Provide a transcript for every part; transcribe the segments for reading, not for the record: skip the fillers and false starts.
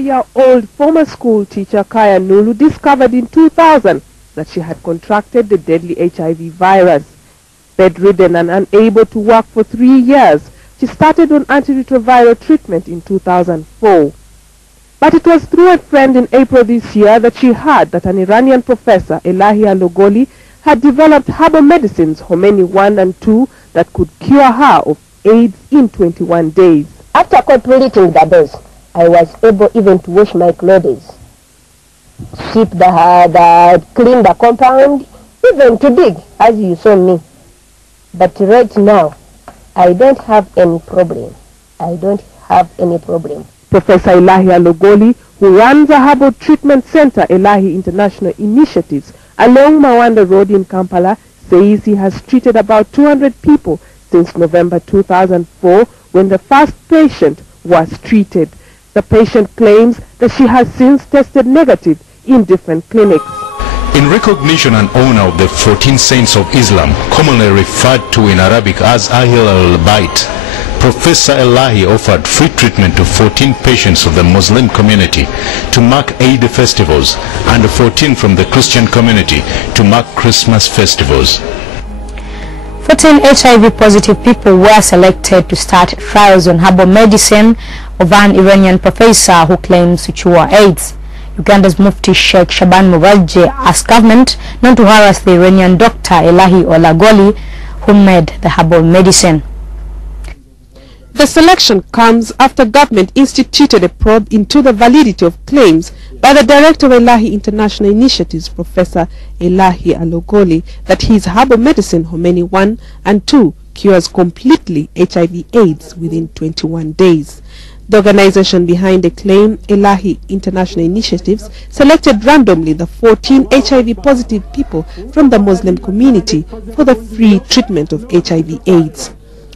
34-year-old former school teacher Kaya Nulu discovered in 2000 that she had contracted the deadly HIV virus. Bedridden and unable to work for 3 years, she started on antiretroviral treatment in 2004. But it was through a friend in April this year that she heard that an Iranian professor, Elahi Allahgholi, had developed herbal medicines, Khomeini 1 and 2, that could cure her of AIDS in 21 days. After completing the dose, I was able even to wash my clothes, sweep clean the compound, even to dig, as you saw me. But right now, I don't have any problem. I don't have any problem. Professor Elahi Allahgholi, who runs a herbal treatment center, Elahi International Initiatives, along Mawanda Road in Kampala, says he has treated about 200 people since November 2004, when the first patient was treated. The patient claims that she has since tested negative in different clinics. In recognition and honor of the 14 saints of Islam, commonly referred to in Arabic as Ahil al-Bayt, Professor Elahi offered free treatment to 14 patients of the Muslim community to mark Eid festivals and 14 from the Christian community to mark Christmas festivals. 14 HIV-positive people were selected to start trials on herbal medicine of an Iranian professor who claims to cure AIDS. Uganda's Mufti Sheikh Shaban Mubaje asked government not to harass the Iranian doctor Elahi Allahgholi, who made the herbal medicine. The selection comes after government instituted a probe into the validity of claims by the director of Elahi International Initiatives, Professor Elahi Allahgholi, that his herbal medicine Khomeini 1 and 2 cures completely HIV/AIDS within 21 days. The organization behind the claim, Elahi International Initiatives, selected randomly the 14 HIV-positive people from the Muslim community for the free treatment of HIV/AIDS.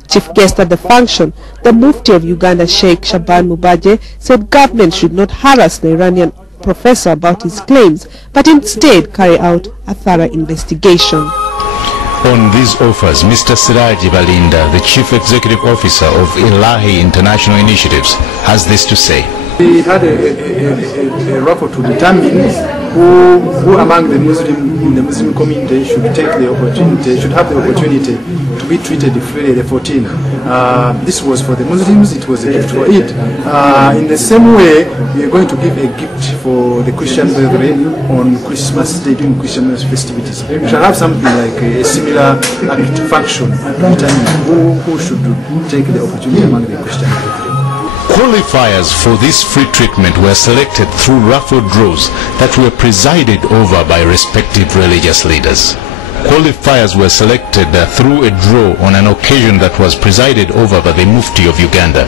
Chief guest at the function, the Mufti of Uganda, Sheikh Shaban Mubaje, said government should not harass the Iranian professor about his claims, but instead carry out a thorough investigation. On these offers, Mr. Siraji Balinda, the Chief Executive Officer of Elahi International Initiatives, has this to say. We had a rapport to determine who among the Muslim community should take the opportunity, should have the opportunity to be treated freely, the 14. This was for the Muslims, it was a gift for it. In the same way, we are going to give a gift for the Christian brethren on Christmas Day, during Christmas festivities. We shall have something like a similar act function to determine who should take the opportunity among the Christian brethren. Qualifiers for this free treatment were selected through raffle draws that were presided over by respective religious leaders. Qualifiers were selected through a draw on an occasion that was presided over by the Mufti of Uganda.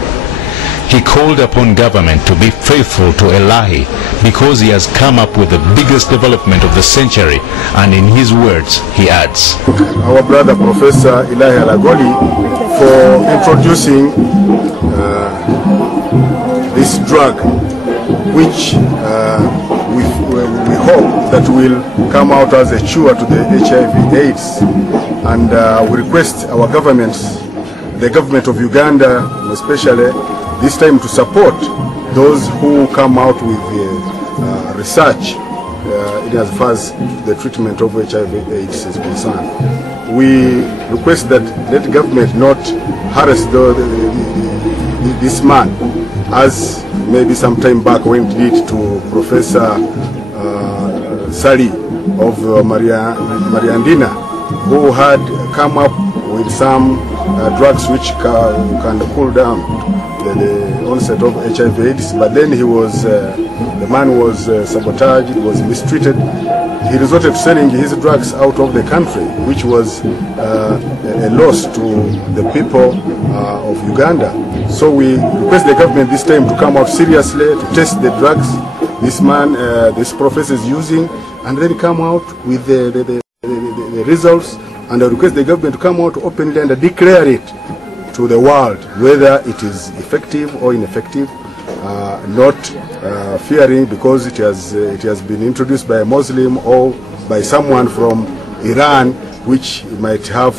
He called upon government to be faithful to Elahi because he has come up with the biggest development of the century, and in his words, he adds, our brother Professor Elahi Allahgholi for introducing this drug, which we hope that will come out as a cure to the HIV/AIDS, and we request our governments, the government of Uganda especially, this time to support those who come out with research in as far as the treatment of HIV/AIDS is concerned. We request that let government not harass this man, as maybe some time back when it did to Professor Sali of Mariandina, who had come up with some drugs which can cool down the onset of HIV/AIDS, but then he was, the man was sabotaged, was mistreated. He resorted to selling his drugs out of the country, which was a loss to the people of Uganda. So we request the government this time to come out seriously to test the drugs this man, this professor is using, and then come out with the results. And I request the government to come out openly and declare it to the world whether it is effective or ineffective, not fearing because it has been introduced by a Muslim or by someone from Iran, which might have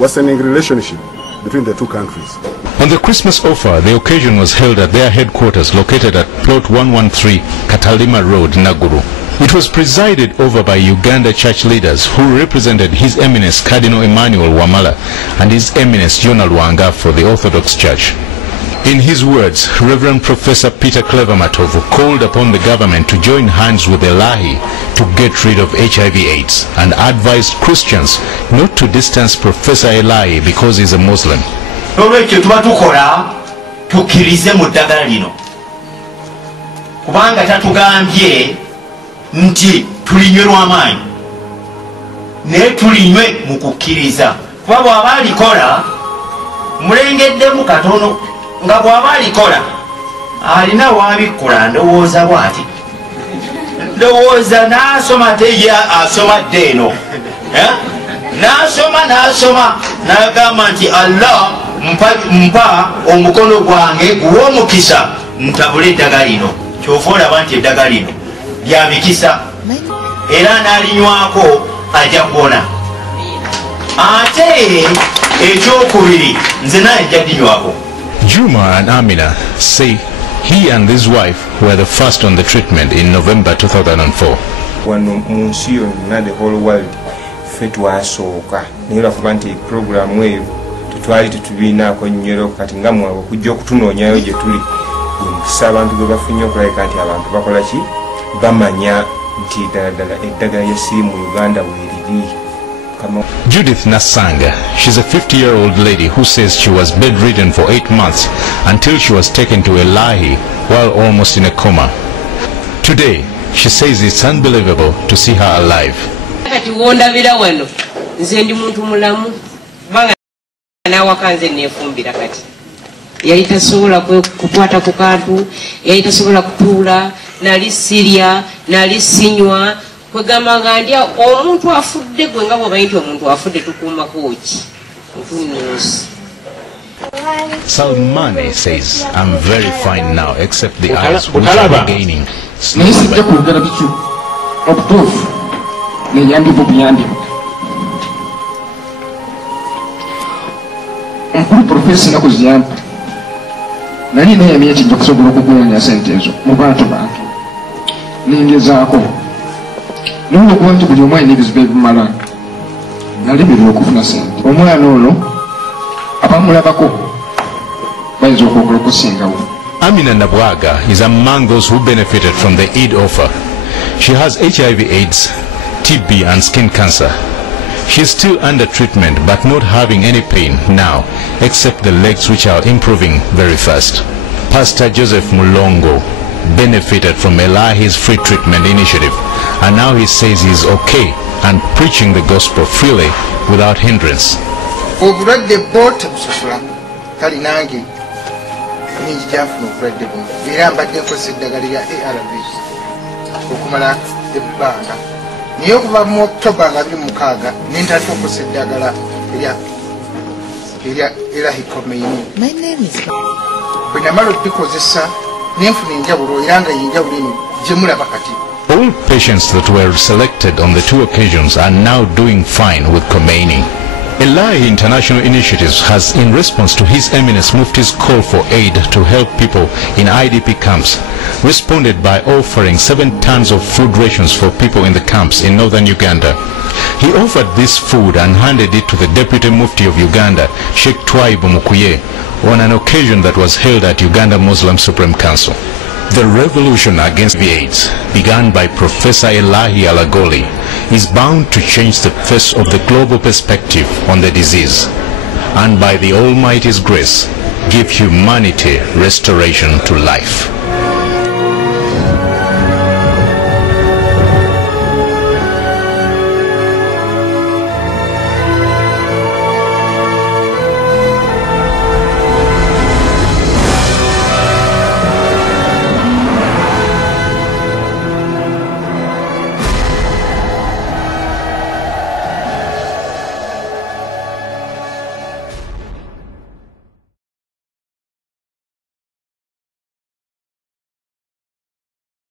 worsening relationship between the two countries. On the Christmas offer, the occasion was held at their headquarters located at Plot 113, Katalima Road, Naguru. It was presided over by Uganda church leaders who represented His Eminence Cardinal Emmanuel Wamala and His Eminence Jonah Lwanga for the Orthodox Church. In his words, Reverend Professor Peter Clever Matovu called upon the government to join hands with Elahi to get rid of HIV/AIDS and advised Christians not to distance Professor Elahi because he's a Muslim. Olwekyo tuba tukola tukkirize mu ddagala lino kubanga tatugambye nti tulinywe lw'amaanyi naye tulinywe mu kukkiriza kuba bw'aba alikola mulengeddemu katono nga bw'aba alikola alina wabikkola ndowooza bw'ati ndowooza n'asoma teya asoma dde eno n'asoma n'agamba nti Allah mpa omukono gwange guwa omukisa ntabule eddagala lino ky'ofa olaba nti eddagala lino lya mikisa era n'alinywako ajja kuwona ate ekyokubiri nze naye ajja dinywako. Juma and Amina say he and his wife were the first on the treatment in November 2004. Wano mu nsi yonna the whole world ffe twasooka naye lwakuba nti programu eyo tetwali tetubiinaako nnyo kati nga mwawe okujja okutunoonyayo gye tuli omukisa abantu gwe bafunye okulabika nti abantu bakola ki bamanya nti ddala eddagala ly'essiiri mu Uganda weeriri. Judith Nasanga, she's a 50-year-old lady who says she was bedridden for 8 months until she was taken to Elahi while almost in a coma. Today, she says it's unbelievable to see her alive. Yali tasobola kukwata ku kantu, yali tasobola kutuula, nali sirya, nali sinywa, kwegamba nga ndya omuntu afudde gwe nga bw'omanyi nti omuntu afudde tukuumako ki ntunuusi. Salmane says, I'm very fine now except the eyes which are gaining. Naye sijja kwogera bityo obutuufu neyandibu buyandibu. Omukulu Profesa ennaku ziyampa nali neyamye nti nja kusobola okukunoonya sente ezo mu bantu ningezaako naye okuba nti buli omu alina ebizibu ebimala nalemererwa okufuna sente. Omwana ono abamulabako bayinza okwokola okusingawo. Amina Nabwaga is among those who benefited from the Eid offer. She has HIV/AIDS, TB and skin cancer. She is still under treatment but not having any pain now except the legs which are improving very fast. Pastor Joseph Mulongo benefited from Elahi's free treatment initiative and now he says he is okay and preaching the gospel freely without hindrance. Obulwadde bw'ote busasula kali nange ninjijafuna obulwadde buno era mbadde nkozesa eddagala lya ARVs okumala ebbanga naye okuva mu October nga 26 nentatya okukozesa eddagala erya Elahi bwe namala okubikozesa nenfuna enjawulo era nga yenjawulo eno gye mulaba kati. All patients that were selected on the 2 occasions are now doing fine with Khomeini. Elahi International Initiatives has, in response to His Eminence Mufti's call for aid to help people in IDP camps, responded by offering 7 tons of food rations for people in the camps in northern Uganda. He offered this food and handed it to the Deputy Mufti of Uganda, Sheikh Twaibu Mukuye, on an occasion that was held at Uganda Muslim Supreme Council. The revolution against AIDS, begun by Professor Elahi Allahgholi, is bound to change the face of the global perspective on the disease, and by the Almighty's grace, give humanity restoration to life.